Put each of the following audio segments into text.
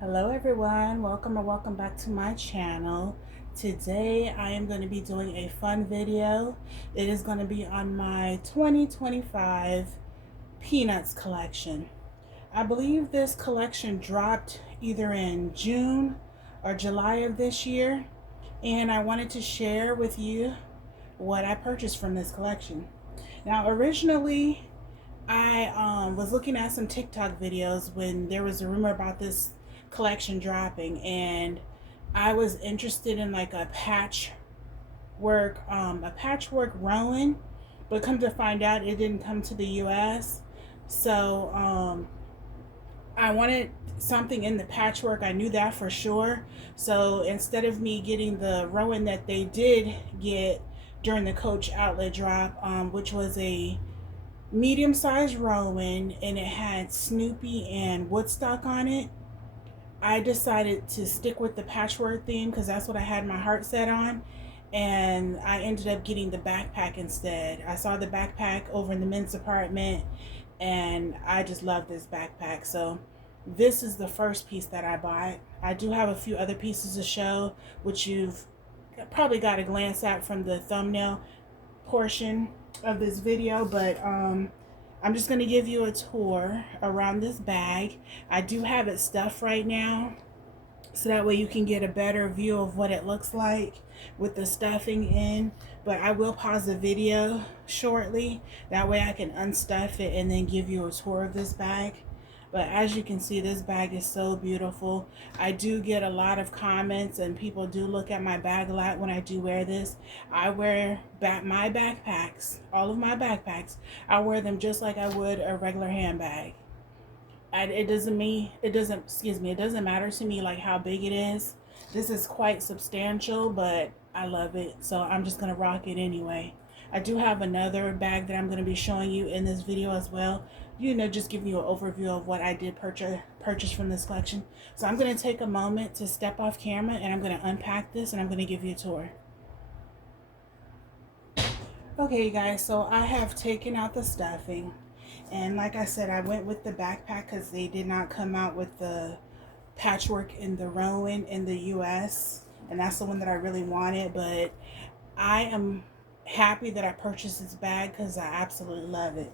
Hello everyone, welcome or welcome back to my channel. Today I am going to be doing a fun video. It is going to be on my 2025 Peanuts collection. I believe this collection dropped either in June or July of this year, and I wanted to share with you what I purchased from this collection. Now originally I was looking at some TikTok videos when there was a rumor about this collection dropping, and I was interested in like a patchwork Rowan, but come to find out it didn't come to the US. So I wanted something in the patchwork. I knew that for sure. So instead of me getting the Rowan that they did get during the Coach outlet drop, which was a medium-sized Rowan and it had Snoopy and Woodstock on it, I decided to stick with the patchwork theme because that's what I had my heart set on, and I ended up getting the backpack instead. I saw the backpack over in the men's department and I just love this backpack. So this is the first piece that I bought. I do have a few other pieces to show, which you've probably got a glance at from the thumbnail portion of this video, but I'm just going to give you a tour around this bag. I do have it stuffed right now, so that way you can get a better view of what it looks like with the stuffing in, but I will pause the video shortly, that way I can unstuff it and then give you a tour of this bag. But as you can see, this bag is so beautiful. I do get a lot of comments and people do look at my bag a lot when I do wear this. I wear my backpacks, all of my backpacks, I wear them just like I would a regular handbag. It doesn't matter to me like how big it is. This is quite substantial, but I love it, so I'm just gonna rock it anyway. I do have another bag that I'm going to be showing you in this video as well. Just giving you an overview of what I did purchase from this collection. So I'm going to take a moment to step off camera and I'm going to unpack this and I'm going to give you a tour. Okay, you guys, so I have taken out the stuffing. And like I said, I went with the backpack because they did not come out with the patchwork in the Rowan in the US. And that's the one that I really wanted. But I am happy that I purchased this bag because I absolutely love it.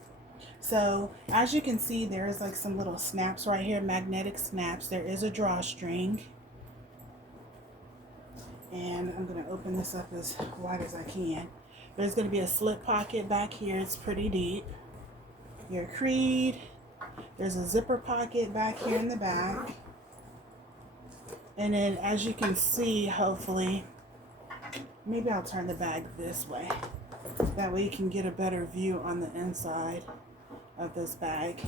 So as you can see, there's like some little snaps right here, magnetic snaps. There is a drawstring, and I'm going to open this up as wide as I can. There's going to be a slip pocket back here. It's pretty deep. Your creed. There's a zipper pocket back here in the back, and then as you can see, hopefully, maybe I'll turn the bag this way. That way you can get a better view on the inside of this bag.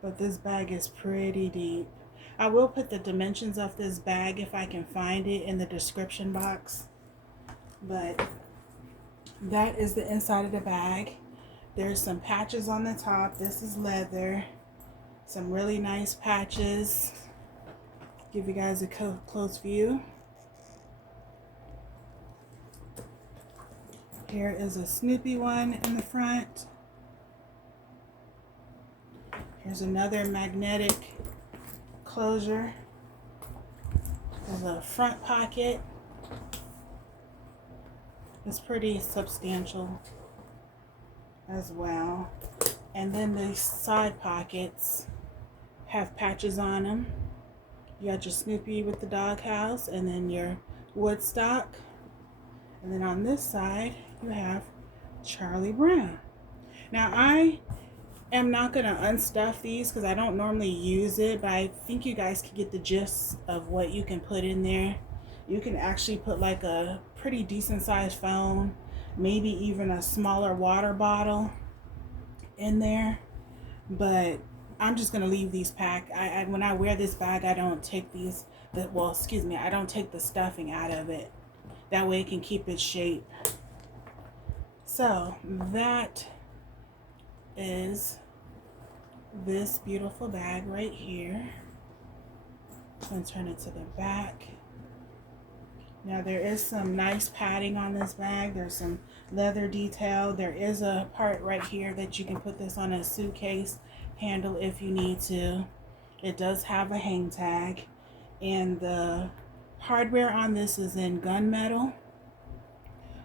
But this bag is pretty deep. I will put the dimensions of this bag if I can find it in the description box. But that is the inside of the bag. There's some patches on the top. This is leather. Some really nice patches. Give you guys a close view. Here is a Snoopy one in the front. Here's another magnetic closure. There's a front pocket. It's pretty substantial as well. And then the side pockets have patches on them. You got your Snoopy with the doghouse and then your Woodstock. And then on this side, you have Charlie Brown. Now, I am not going to unstuff these because I don't normally use it, but I think you guys can get the gist of what you can put in there. You can actually put like a pretty decent sized phone, maybe even a smaller water bottle in there. But I'm just going to leave these packed. When I wear this bag, I don't take I don't take the stuffing out of it. That way it can keep its shape. So that is this beautiful bag right here. I'm going to turn it to the back. Now there is some nice padding on this bag. There's some leather detail. There is a part right here that you can put this on a suitcase handle if you need to. It does have a hang tag, and the hardware on this is in gunmetal.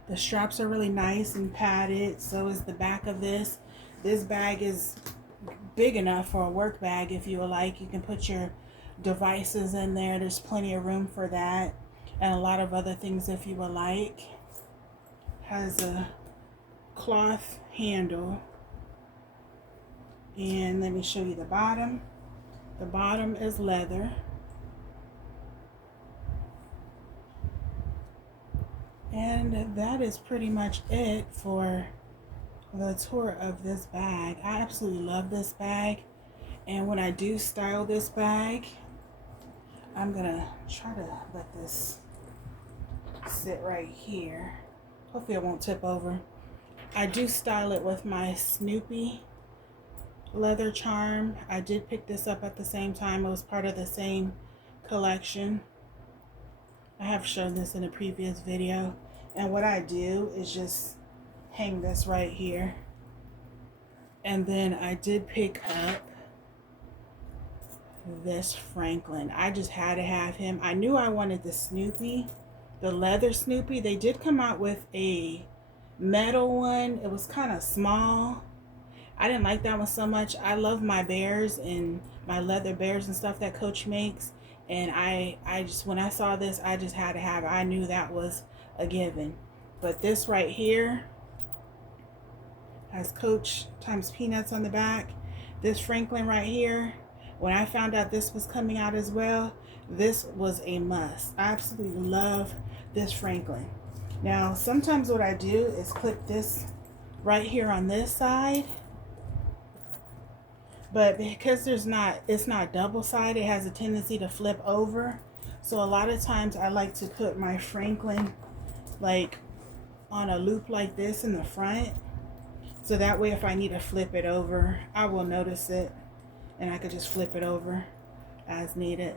The straps are really nice and padded. So is the back of this. This bag is big enough for a work bag if you would like. You can put your devices in there. There's plenty of room for that, and a lot of other things if you would like. Has a cloth handle, and let me show you the bottom. The bottom is leather. And that is pretty much it for the tour of this bag. I absolutely love this bag, and when I do style this bag, I'm gonna try to let this sit right here. Hopefully it won't tip over. I do style it with my Snoopy leather charm. I did pick this up at the same time. It was part of the same collection. I have shown this in a previous video, and what I do is just hang this right here. And then I did pick up this Franklin. I just had to have him. I knew I wanted the Snoopy, the leather Snoopy. They did come out with a metal one. It was kind of small. I didn't like that one so much. I love my bears and my leather bears and stuff that Coach makes, and I just, when I saw this, I just had to have it. I knew that was a given. But this right here has Coach times peanuts on the back. This Franklin right here, when I found out this was coming out as well, this was a must. I absolutely love this Franklin. Now sometimes what I do is clip this right here on this side, but because it's not double-sided, it has a tendency to flip over. So a lot of times I like to put my Franklin like on a loop like this in the front, so that way if I need to flip it over, I will notice it and I could just flip it over as needed.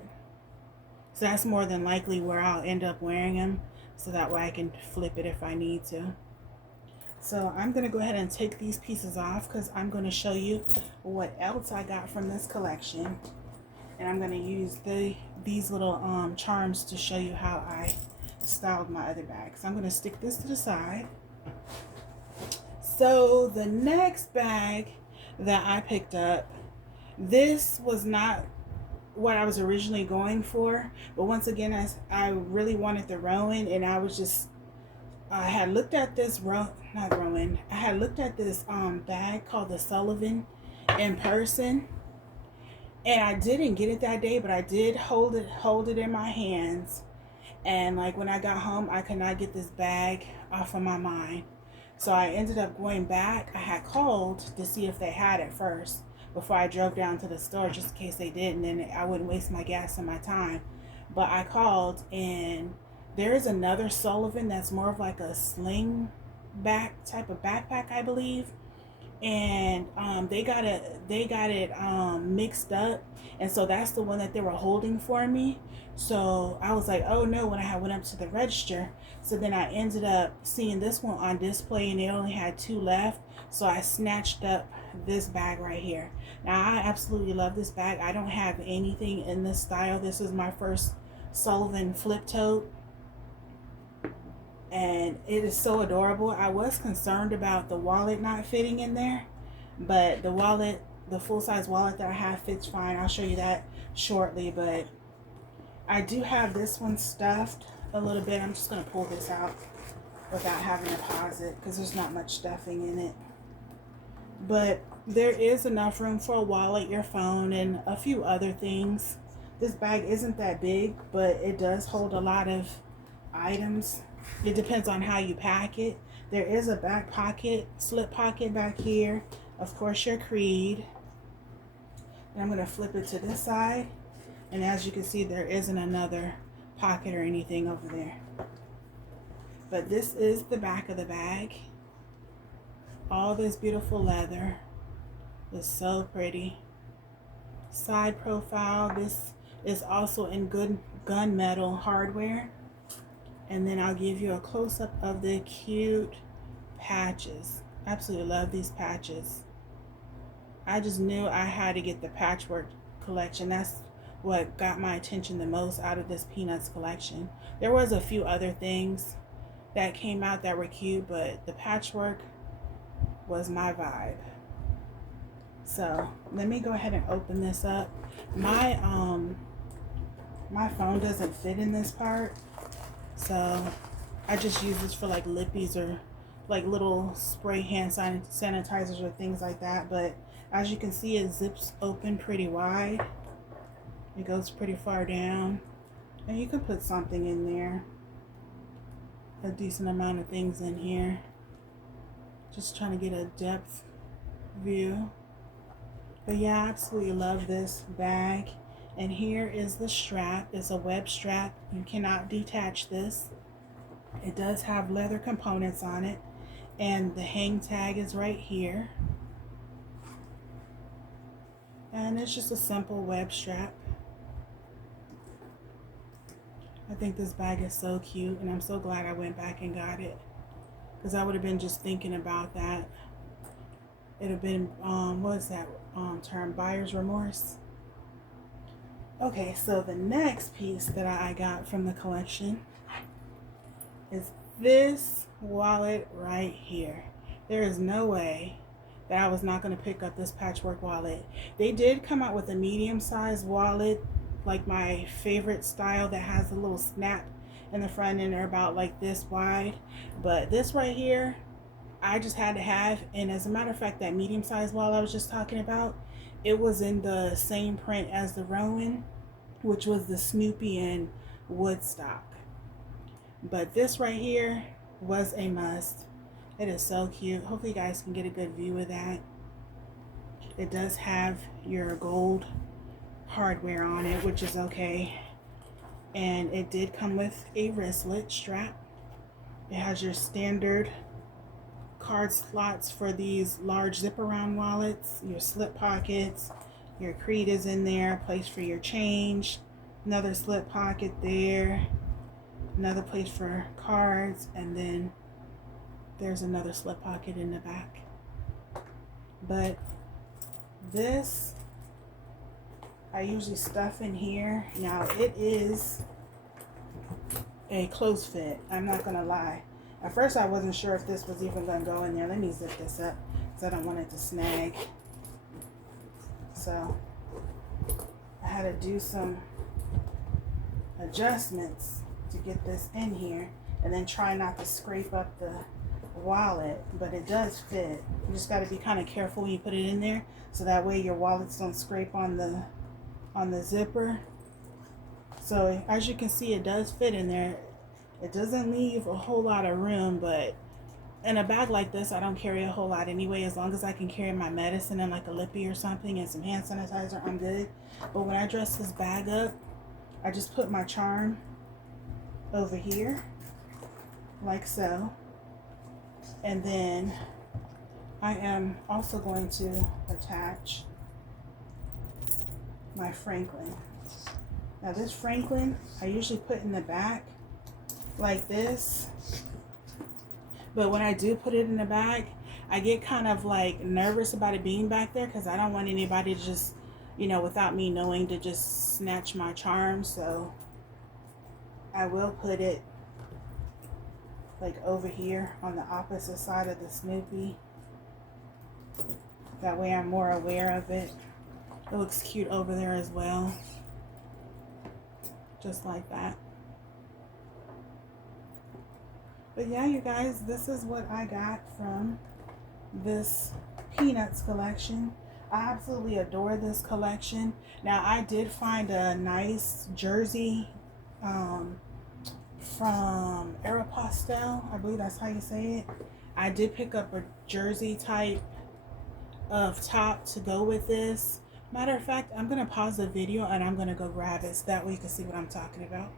So that's more than likely where I'll end up wearing them, so that way I can flip it if I need to. So I'm going to go ahead and take these pieces off because I'm going to show you what else I got from this collection. And I'm going to use these little charms to show you how I styled my other bag. So I'm going to stick this to the side. So the next bag that I picked up, this was not what I was originally going for. But once again, I really wanted the Rowan, and I had looked at this I had looked at this bag called the Sullivan in person, and I didn't get it that day, but I did hold it in my hands, and like when I got home, I could not get this bag off of my mind. So I ended up going back. I had called to see if they had it first before I drove down to the store, just in case they didn't, and I wouldn't waste my gas and my time. But I called, and there is another Sullivan that's more of like a sling back type of backpack, I believe. And they got it mixed up, and so that's the one that they were holding for me. So I was like, oh no, when I went up to the register. So then I ended up seeing this one on display, and they only had 2 left. So I snatched up this bag right here. Now I absolutely love this bag. I don't have anything in this style. This is my first Sullivan flip tote, and it is so adorable. I was concerned about the wallet not fitting in there, but the full-size wallet that I have fits fine. I'll show you that shortly, but I do have this one stuffed a little bit. I'm just going to pull this out without having to pause it because there's not much stuffing in it. But there is enough room for a wallet, your phone, and a few other things. This bag isn't that big, but it does hold a lot of items. It depends on how you pack it. There is a back pocket, slip pocket back here. Of course, your Creed. And I'm going to flip it to this side. And as you can see, there isn't another pocket or anything over there. But this is the back of the bag. All this beautiful leather. It's so pretty. Side profile. This is also in good gunmetal hardware. And then I'll give you a close-up of the cute patches. Absolutely love these patches. I just knew I had to get the Patchwork collection. That's what got my attention the most out of this Peanuts collection. There was a few other things that came out that were cute, but the Patchwork was my vibe. So let me go ahead and open this up. My phone doesn't fit in this part, so I just use this for like lippies or like little spray hand sanitizers or things like that. But as you can see, it zips open pretty wide. It goes pretty far down, and you can put something in there, a decent amount of things in here. Just trying to get a depth view. But yeah, I absolutely love this bag. And here is the strap. It's a web strap. You cannot detach this. It does have leather components on it, and the hang tag is right here. And it's just a simple web strap. I think this bag is so cute, and I'm so glad I went back and got it, because I would have been just thinking about that. It would have been, what is that term? Buyer's remorse. Okay, so the next piece that I got from the collection is this wallet right here. There is no way that I was not going to pick up this Patchwork wallet. They did come out with a medium-sized wallet, like my favorite style, that has a little snap in the front, and they're about like this wide. But this right here, I just had to have. And as a matter of fact, that medium-sized wallet I was just talking about, it was in the same print as the Rowan, which was the Snoopy and Woodstock. But this right here was a must. It is so cute. Hopefully you guys can get a good view of that. It does have your gold hardware on it, which is okay. And it did come with a wristlet strap. It has your standard card slots for these large zip around wallets, your slip pockets, your creed is in there, place for your change, another slip pocket there, another place for cards, and then there's another slip pocket in the back. But this I usually stuff in here. Now it is a close fit, I'm not gonna lie. At first I wasn't sure if this was even gonna go in there. Let me zip this up because I don't want it to snag. So I had to do some adjustments to get this in here, and then try not to scrape up the wallet, but it does fit. You just got to be kind of careful when you put it in there, so that way your wallets don't scrape on the zipper. So as you can see, it does fit in there. It doesn't leave a whole lot of room, but in a bag like this, I don't carry a whole lot anyway. As long as I can carry my medicine and like a lippy or something and some hand sanitizer, I'm good. But when I dress this bag up, I just put my charm over here like so, and then I am also going to attach my Franklin. Now this Franklin I usually put in the back like this, but when I do put it in the bag, I get kind of like nervous about it being back there, because I don't want anybody to just, you know, without me knowing, to just snatch my charm. So I will put it like over here on the opposite side of the Snoopy. That way I'm more aware of it. It looks cute over there as well. Just like that. But yeah, you guys, this is what I got from this Peanuts collection. I absolutely adore this collection. Now, I did find a nice jersey from Aeropostale. I believe that's how you say it. I did pick up a jersey type of top to go with this. Matter of fact, I'm going to pause the video and I'm going to go grab it so that way you can see what I'm talking about.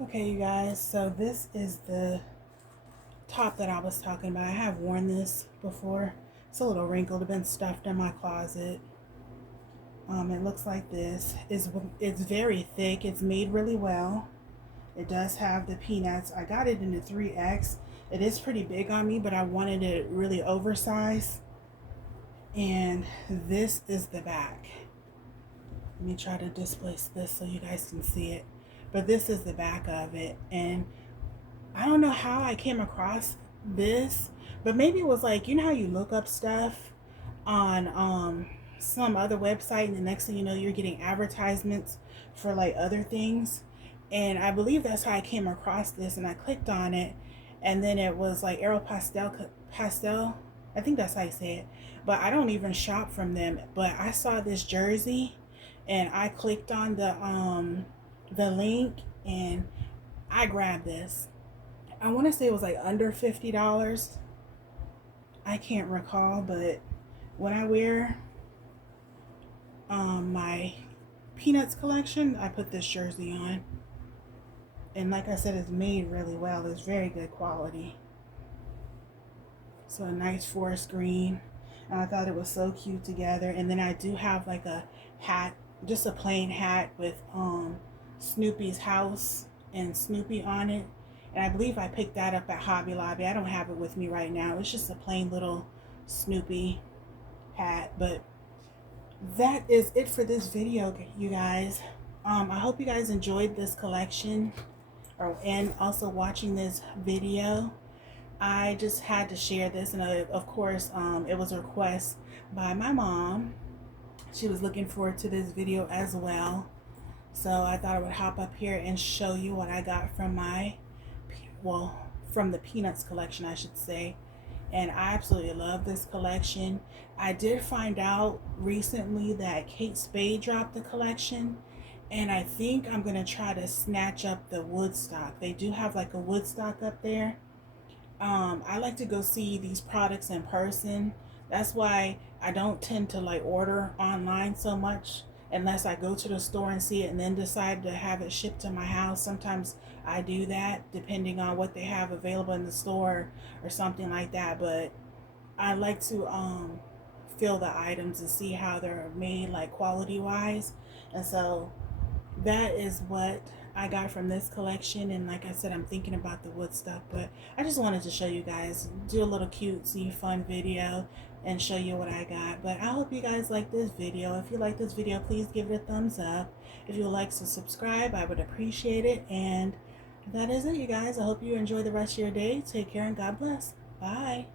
Okay, you guys, so this is the top that I was talking about. I have worn this before. It's a little wrinkled. It's been stuffed in my closet. It looks like this. It's very thick. It's made really well. It does have the Peanuts. I got it in the 3X. It is pretty big on me, but I wanted it really oversized. And this is the back. Let me try to displace this so you guys can see it. But this is the back of it. And I don't know how I came across this, but maybe it was like, you know how you look up stuff on some other website, and the next thing you know, you're getting advertisements for like other things. And I believe that's how I came across this, and I clicked on it, and then it was like Pastel. I think that's how you say it. But I don't even shop from them. But I saw this jersey, and I clicked on the link, and I grabbed this. I want to say it was like under $50. I can't recall, but when I wear my Peanuts collection, I put this jersey on. And like I said, it's made really well. It's very good quality. So a nice forest green. And I thought it was so cute together. And then I do have like a hat, just a plain hat with Snoopy's house and Snoopy on it. And I believe I picked that up at Hobby Lobby. I don't have it with me right now. It's just a plain little Snoopy hat. But that is it for this video, you guys. I hope you guys enjoyed this collection, and also watching this video. I just had to share this, and of course it was a request by my mom. She was looking forward to this video as well, so I thought I would hop up here and show you what I got from from the Peanuts collection, I should say. And I absolutely love this collection. I did find out recently that Kate Spade dropped the collection, and I think I'm gonna try to snatch up the Woodstock. They do have like a Woodstock up there. I like to go see these products in person. That's why I don't tend to like order online so much unless I go to the store and see it and then decide to have it shipped to my house. Sometimes I do that depending on what they have available in the store or something like that. But I like to feel the items and see how they're made, like quality wise. And so that is what I got from this collection. And like I said, I'm thinking about the Woodstock, but I just wanted to show you guys, do a little cutesy fun video and show you what I got. But I hope you guys like this video. If you like this video, please give it a thumbs up. If you would like to subscribe, I would appreciate it. And that is it, you guys. I hope you enjoy the rest of your day. Take care and God bless. Bye.